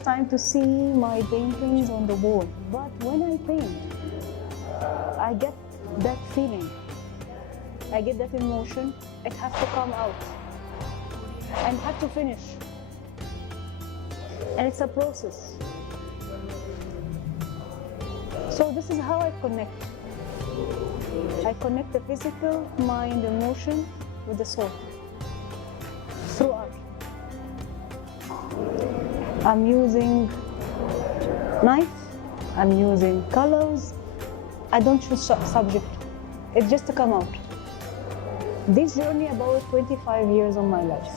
first time to see my paintings on the wall. But when I paint, I get that feeling. I get that emotion. It has to come out and have to finish. And it's a process. So this is how I connect. I connect the physical, mind, emotion with the soul through art. I'm using knife, I'm using colors. I don't choose subject. It's just to come out. This journey about 25 years of my life.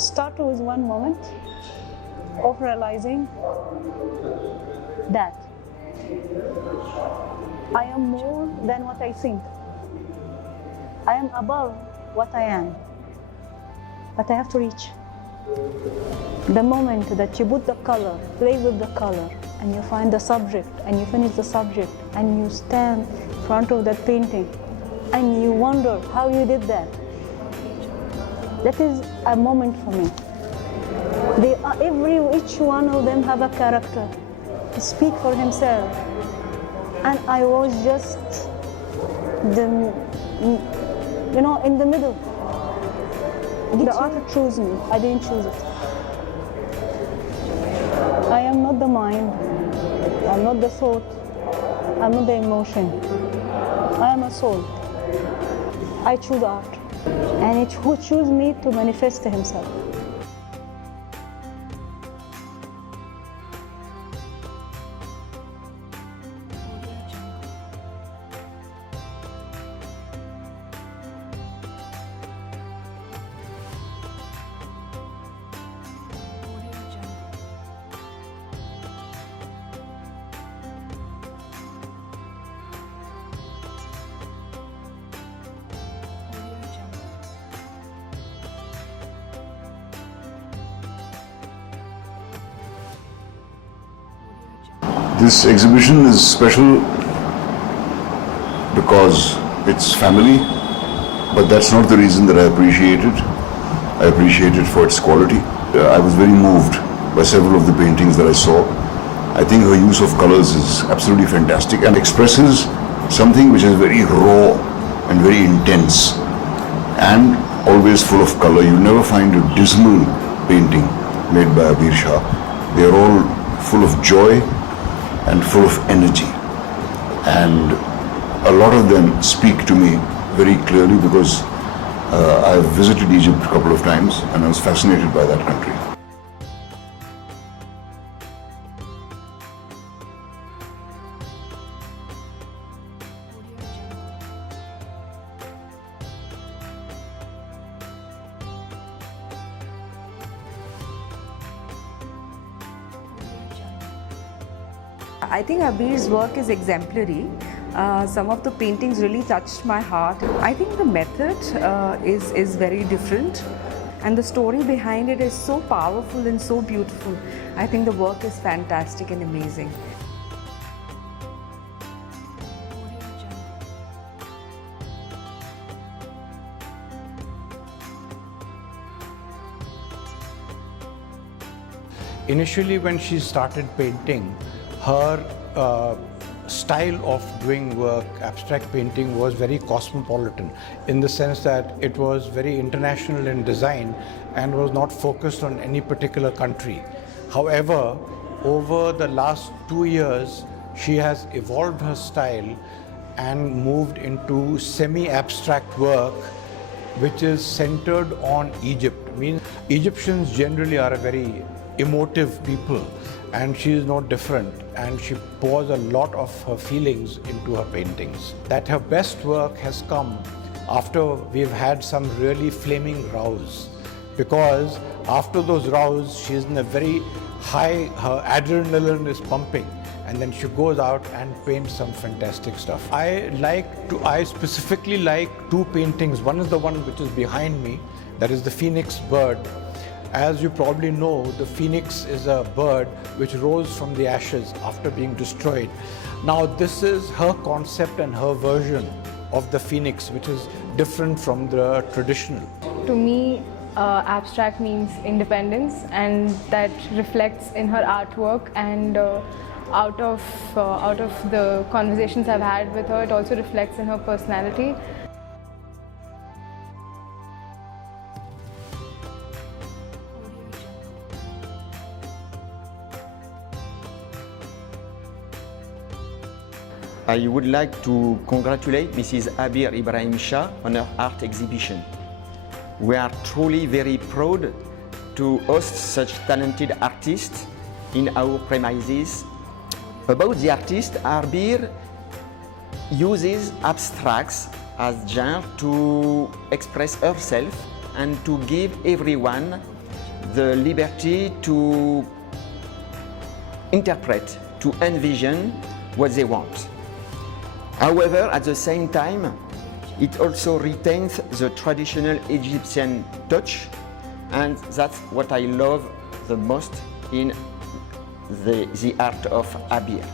Start with one moment of realizing that I am more than what I think. I am above what I am. But I have to reach. The moment that you put the color, play with the color, and you find the subject, and you finish the subject, and you stand in front of that painting, and you wonder how you did that. That is a moment for me. Each one of them have a character to speak for himself. And I was just, in the middle. The art chose me, I didn't choose it. I am not the mind, I'm not the thought, I'm not the emotion. I am a soul. I choose art, and it who chose me to manifest himself. This exhibition is special because it's family, but that's not the reason that I appreciate it. I appreciate it for its quality. I was very moved by several of the paintings that I saw. I think her use of colors is absolutely fantastic and expresses something which is very raw and very intense and always full of color. You never find a dismal painting made by Abir Shah. They're all full of joy and full of energy, and a lot of them speak to me very clearly because I've visited Egypt a couple of times and I was fascinated by that country. I think Abir's work is exemplary. Some of the paintings really touched my heart. I think the method is very different, and the story behind it is so powerful and so beautiful. I think the work is fantastic and amazing. Initially, when she started painting, her style of doing work, abstract painting, was very cosmopolitan in the sense that it was very international in design and was not focused on any particular country. However, over the last 2 years, she has evolved her style and moved into semi-abstract work which is centered on Egypt. Egyptians generally are a very emotive people, and she is no different, and she pours a lot of her feelings into her paintings. That her best work has come after we've had some really flaming rows, because after those rows she's in a very high, her adrenaline is pumping, and then she goes out and paints some fantastic stuff. I specifically like two paintings. One is the one which is behind me, that is the phoenix bird. As you probably know, the phoenix is a bird which rose from the ashes after being destroyed. Now this is her concept and her version of the phoenix, which is different from the traditional. To me, abstract means independence, and that reflects in her artwork. And out of the conversations I've had with her, it also reflects in her personality. I would like to congratulate Mrs. Abir Ibrahim Shah on her art exhibition. We are truly very proud to host such talented artists in our premises. About the artist, Abir uses abstracts as genre to express herself and to give everyone the liberty to interpret, to envision what they want. However, at the same time, it also retains the traditional Egyptian touch, and that's what I love the most in the art of Abir.